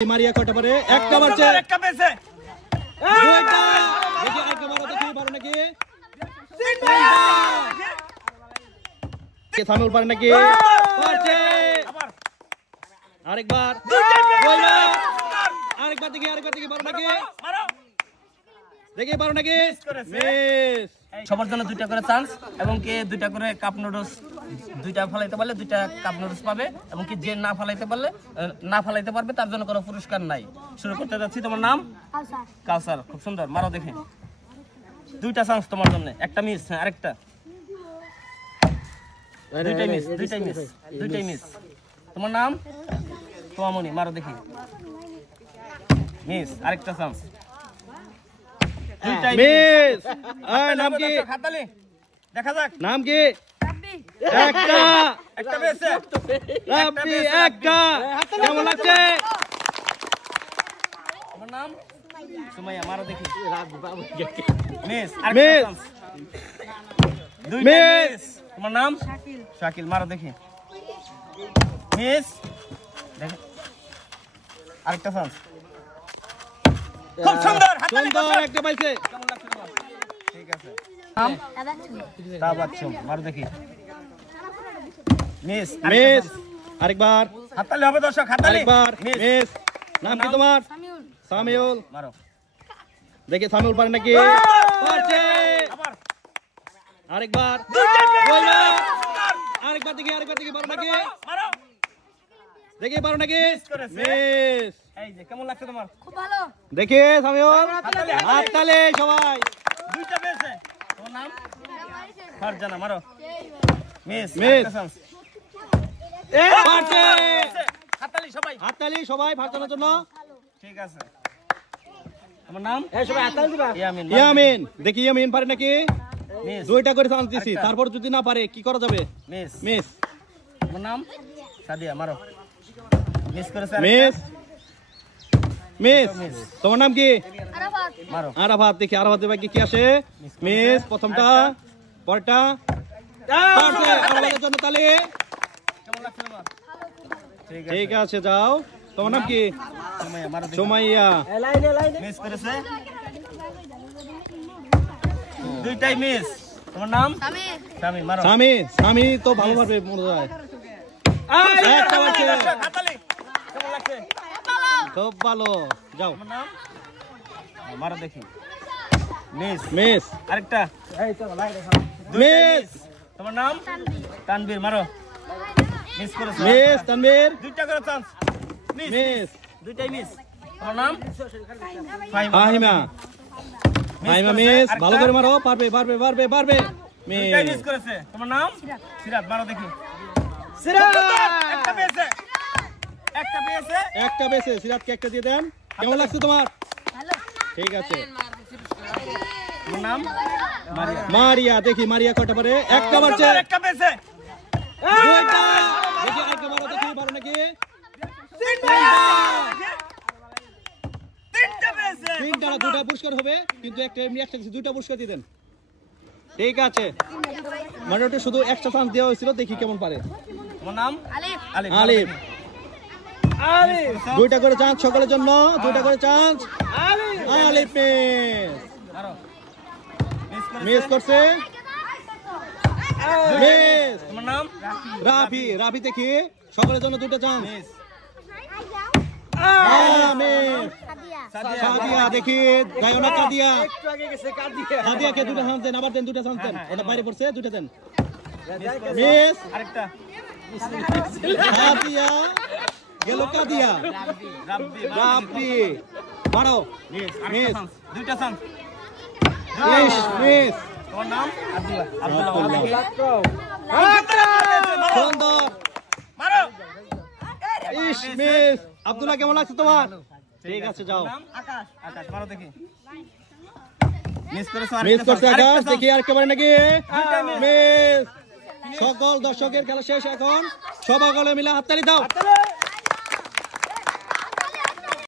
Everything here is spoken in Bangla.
মারিয়া কটা পারে একটা বারছে একটা পেছে দুইটা দেখি একবার দেখি পারে নাকি তিনটা কে সামুল পারে নাকি পারছে আরেকবার দুইবার আরেকবার দেখি পারে নাকি মারো দেখি পারে নাকি মিস সবার জন্য দুইটা করে চান্স এবং কে দুইটা করে কাপ নুডলস দুইটা ফলাইতে পারলে দুইটা কাপ নুডলস পাবে এবং কি যে না ফলাইতে পারবে তার জন্য কোনো পুরস্কার নাই। শুরু করতে যাচ্ছি। তোমার নাম? কাউসার। খুব সুন্দর, মারো দেখি। দুইটা চান্স তোমার জন্য, একটা মিস, আরেকটা দুইটাই মিস। তোমার নাম? তোমামনি, মারো দেখি। মিস, আরেকটা চান্স, দুইটাই মিস। নাম কি? হাততালি দেখা যাক। নাম কি? একটা পেয়েছে রাব্বি একটা। কেমন লাগছে? তোমার নাম? সুমাইয়া, মারো দেখি। Miss, miss. দুইটা মিস। তোমার নাম? শাকিল, মারো দেখি। মিস, দেখো আরেকটা চান্স। খুব সুন্দর, সুন্দর একটা পাইছে। কেমন লাগছে তোমার? ঠিক আছে। নাম? তাবাচ্চুম, মারো দেখি। Miss, miss. আরেকবার হাততালি হবে দর্শক, হাততালি। আরেকবার মিস। নাম কি তোমার? সামিউল। মারো দেখি সামিউল পারে নাকি পারছে আবার আরেকবার দুইবার আরেকবার দেখি পারে নাকি মারো দেখি পারে নাকি করেছে। মিস। এই যে কেমন লাগছে তোমার? খুব ভালো। দেখি সামিউল হাততালি, হাততালি সবাই। দুইটা পেয়েছে। তোমার নাম? ফারজানা, মারো। Miss, miss. একটা চান্স। পারছে। হাততালি সবাই। হাততালি সবাই ফারজানার জন্য। ঠিক আছে। তোমার নাম? ইয়ামিন, মারো। ইয়ামিন দেখি ইয়ামিন পারে নাকি মিস, দুইটা করে চান্স দিছি, তারপর যদি না পারে কি করা যাবে? মিস। মিস তোমার নাম? সাদিয়া, মারো। মিস করেছে। Miss miss. তোমার নাম কি? আরাফাত। মারো। আরাফাত দেখি আরাফাত ভাই কি আসে? মিস প্রথমটা পরটা পারছে। আরাফাতের জন্য তালি। কেমন লাগছে তোমার? ঠিক আছে যাও। তোমার নাম কি? সুমাইয়া, মারো দেখি। সুমাইয়া মিস করেছে। দুইটাই মিস। তোমার নাম? স্বামী, মারো। স্বামী স্বামী তো ভালো পারবে মনে হয়। একটা বাজছে। হাততালি। কেমন লাগছে? খুব ভালো যাও। তোমার নাম? মারো দেখি। মিস। মিস আরেকটা। মিস তোমার নাম? তানবীর, মারো। মিস করেছে। মিস তানবীর দুইটা করে চান্স। মিস, মিস দুইটাই মিস। তোমার নাম? ফাহিমা, ফাহিমা ফাহিমা মিস। ভালো করে মারো, পারবে মিস। দুইটাই মিস করেছে। তোমার নাম? সিরাত, মারো দেখি। একটা পেয়েছে। একটা বেছে সিরাতকে একটা দিয়ে দেন। কেমন লাগছে তোমার? ভালো। ঠিক আছে। তোমার নাম? মারিয়া। মারিয়া দেখি মারিয়া কটা পারে একটা বারছে একটা পেয়েছে। দুইটা দেখি একবার দেখি পারে নাকি তিনটা পেয়েছে। তিনটা না দুটা পুরস্কার হবে, কিন্তু একটা এমনি একটা দুইটা পুরস্কার দিয়ে দেন। ঠিক আছে, মোটামুটি শুধু একটা চান্স দেওয়া হয়েছিল, দেখি কেমন পারে। তোমার নাম? আলিফ। আলিফ দুইটা করে চান্স সকলের জন্য, দুইটা করে চান্স। আলিফ মারো। মিস করছে। মিস। তোমার নাম? রাফি রাফি দেখি সকলের জন্য দুইটা চান্স। মিস। মিস। সাদিয়া দেখি গায়না কাদিয়া কাদিয়াকে দুটো চান্স দেন, আবার দেন দুটো চান্স দেন। ওটা বাইরে পড়ছে, দুটো দেন। মিস। আরেকটা। কাদিয়া গেল কাদিয়া রাব্বি, রাফি মারো। মিস। মিস। দুইটা চান্স। মিস। তোমার নাম? আব্দুল্লাহ, সুন্দর। মারো। মিস। আব্দুল্লাহ কেমন লাগছে তোমার? ঠিক আছে যাও। নাম? আকাশ, মারো দেখি। মিস করেছো। মিস করছে আরেকটা আকাশ, চান্স। দেখি আর কেমন নাকি মিস। সকল দর্শকের খেলা শেষ এখন, সবাই মিলে হাততালি দাও।